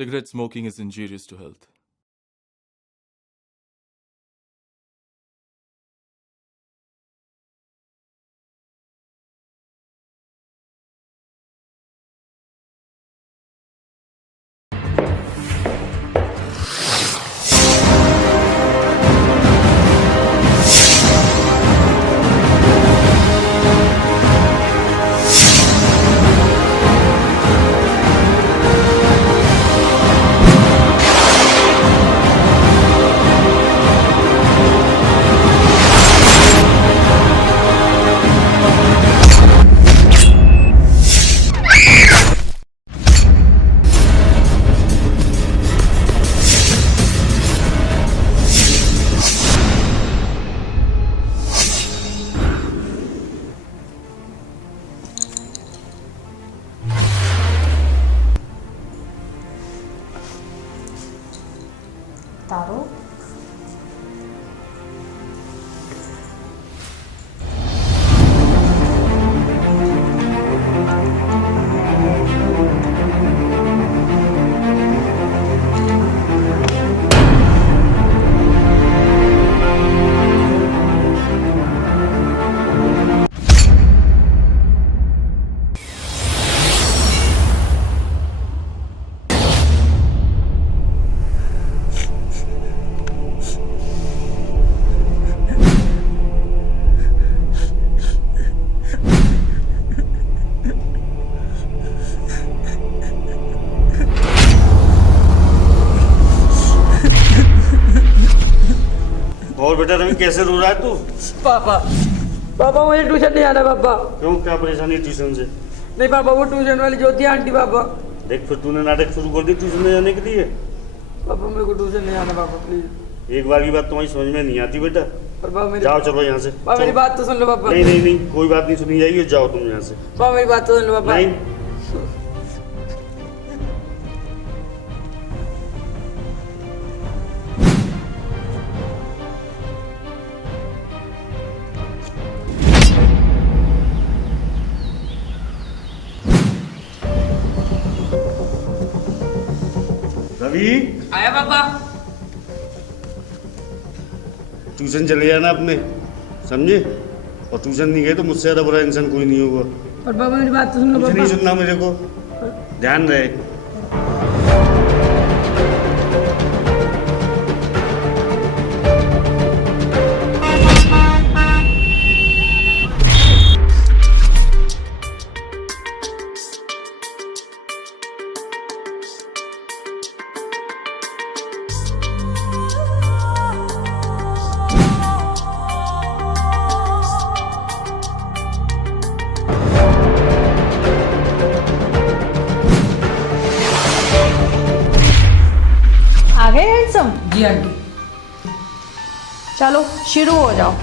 Cigarette smoking is injurious to health. तारो और बेटा रवि कैसे रो रहा है तू? पापा पापा मुझे ट्यूशन नहीं आना पापा। क्यों, क्या परेशानी है ट्यूशन से? नहीं पापा, वो ट्यूशन वाली जो थी आंटी पापा। देख फिर तूने नाटक शुरू कर दी ट्यूशन में जाने के लिए। पापा मेरे को ट्यूशन नहीं आना पापा, प्लीज। एक बार की बात तुम्हारी समझ में नहीं आती बेटा। पापा मेरी जाओ चलो यहाँ से। पापा मेरी बात तो सुन लो पापा। नहीं नहीं नहीं, कोई बात नहीं सुनी जाएगी, जाओ तुम यहाँ से। पापा मेरी बात तो सुन लो पापा। नहीं, रवि आया पापा। ट्यूशन चले जाना अपने, समझे? और ट्यूशन नहीं गए तो मुझसे ज़्यादा बुरा इंसान कोई नहीं होगा। और पापा मेरी बात तो सुन लो कुछ नहीं पापा। सुनना मेरे को, ध्यान रहे। आ गए हैंडसम? जी आंटी। चलो शुरू हो जाओ।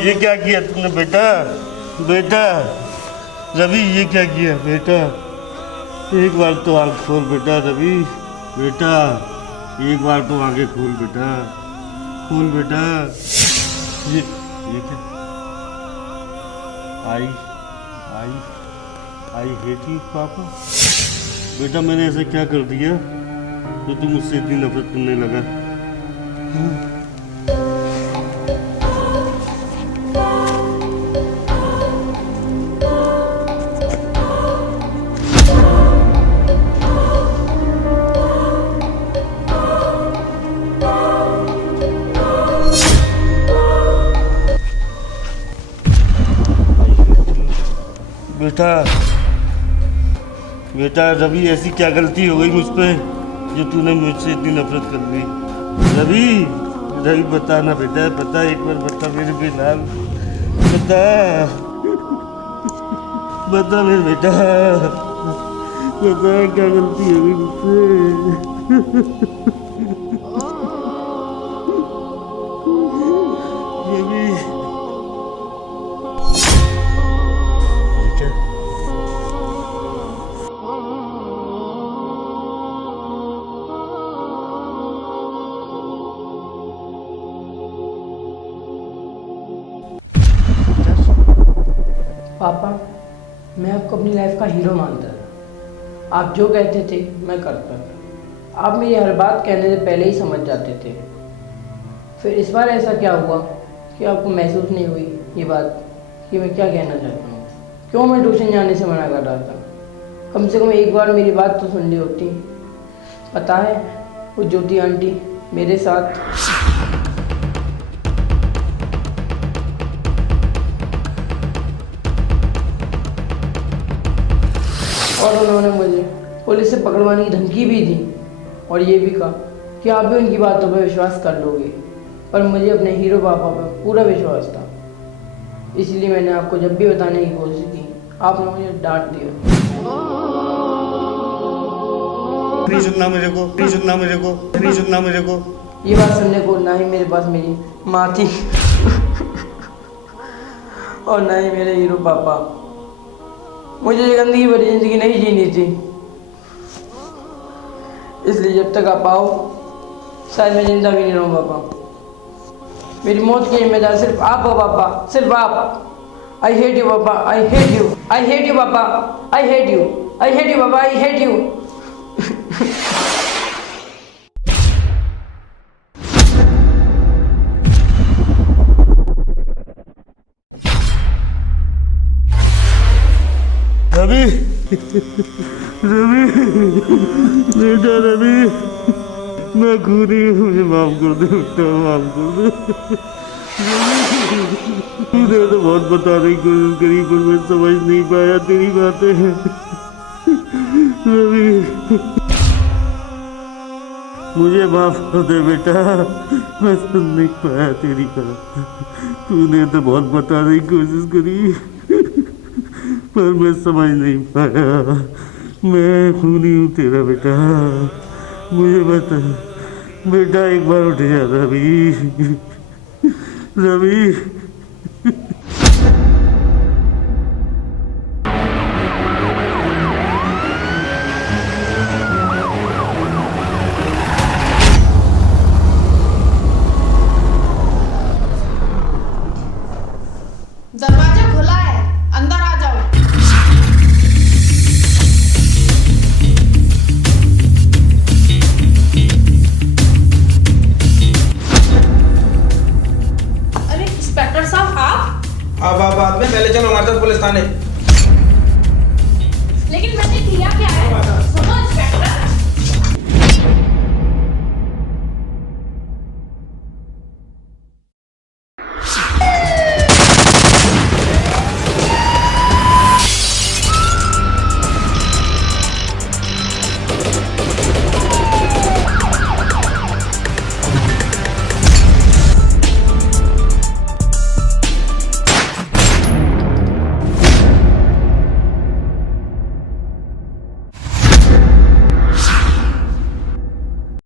ये क्या किया तुमने बेटा? बेटा रवि, ये क्या किया बेटा? एक बार तो आँख खोल बेटा रवि, बेटा एक बार तो आंखें खोल बेटा, खोल बेटा। ये क्या? आई हेट यू पापा। बेटा मैंने ऐसा क्या कर दिया तो तुम मुझसे इतनी नफरत करने लगा? बेटा रवि, ऐसी क्या गलती हो गई मुझ पे जो तूने मुझसे इतनी नफरत कर दी? रवि बता ना बेटा, बता, एक बार बता मेरे बिलाल, बता मेरे बेटा, बता क्या गलती हो गई मुझसे? रवि पापा, मैं आपको अपनी लाइफ का हीरो मानता था। आप जो कहते थे मैं करता था। आप मेरी हर बात कहने से पहले ही समझ जाते थे। फिर इस बार ऐसा क्या हुआ कि आपको महसूस नहीं हुई ये बात कि मैं क्या कहना चाहता हूँ? क्यों मैं ट्यूशन जाने से मना कर रहा था? कम से कम एक बार मेरी बात तो सुन ली होती। पता है, वो ज्योति आंटी मेरे साथ और उन्होंने मुझे पुलिस से पकड़वाने की धमकी भी दी और ये भी कहा कि आप भी उनकी बातों पर विश्वास कर लोगे। पर मुझे अपने हीरो पापा पर पूरा विश्वास था, इसलिए मैंने आपको जब भी बताने की कोशिश की आपने मुझे डांट दिया। नहीं सुनना मेरे को, नहीं सुनना मेरे को, नहीं सुनना मेरे को। ये बात सुनने को ना ही मेरे पास मेरी माँ थी और ना ही मेरे हीरो पापा। मुझे ये गंदगी भरी जिंदगी नहीं जीनी थी, इसलिए जब तक आप आओ शायद मैं जिंदा भी नहीं रहूँ पापा। मेरी मौत की जिम्मेदार सिर्फ आप हो पापा, सिर्फ आप। आई हेट यू पापा, I hate you, I hate you पापा, I hate you, I hate you पापा, आई हेट यू। रवि, बेटा रवि, मैं खूनी हूँ, मुझे माफ कर दे बेटा, माफ कर दे। तूने तो बहुत बताने की कोशिश करी पर मैं समझ नहीं पाया तेरी बातें। रवि, मुझे माफ कर दे बेटा, मैं सुन नहीं पाया तेरी बात। तूने तो बहुत बताने की कोशिश करी पर मैं समझ नहीं पाया। मैं खूनी हूँ तेरा बेटा, मुझे बता बेटा, एक बार उठ जा रवि, रवि। दरवाजा खुला है, अंदर आ जाओ। अरे इंस्पेक्टर साहब, आप? अब बाद में, पहले चलो हमारे साथ पुलिस थाने। लेकिन मैंने किया क्या है? सुनो इंस्पेक्टर,